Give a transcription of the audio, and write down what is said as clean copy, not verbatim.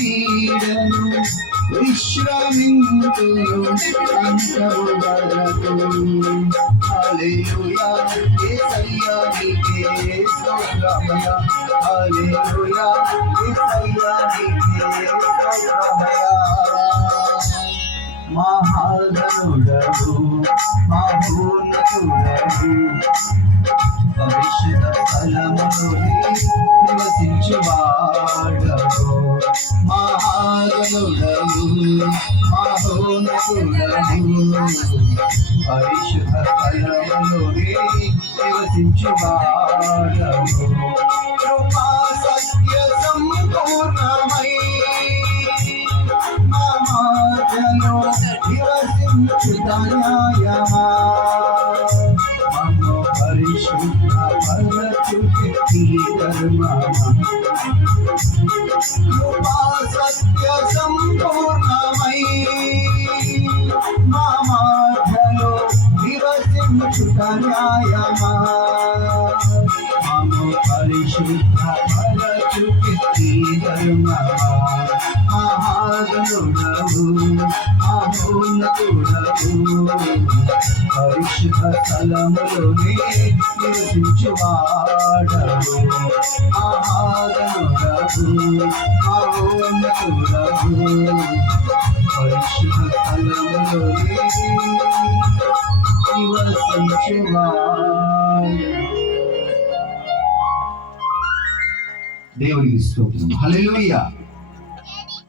నీడను విశ్రమింతును అంతము వరకు. హల్లెలూయా యేసయ్యా నీకే స్తోత్రమయ్యా. హల్లెలూయా యేసయ్యా నీకే స్తోత్రమయ్యా. మహాగణుడవు మహోన్నతుడవు పరిశుద్ధ స్థలములోని నివసించువాడవు. మహాగణుడవు మహోన్నతుడవు పరిశుద్ధ స్థలములోని నివసించువాడవు. కృపా సత్య సంపూర్ణమై మమాజను నివసించుతన్యాయమా. మమ్మో పరిశుద్ధ పరచుకి ధర్మమా. కృపా సత్య సంపూర్ణమై మమాజను నివసించుతన్యాయమా. మమ్మో పరిశుద్ధ పరచుకి ధర్మమా. మహాగణుడవు మహోన్నతుడవు పరిశుద్ధ స్థలములోనే నివసించువాడవు. మహాగణుడవు మహోన్నతుడవు పరిశుద్ధ స్థలములోనే నివసించువాడవు. దేవునికి స్తోత్రం. హల్లెలూయా.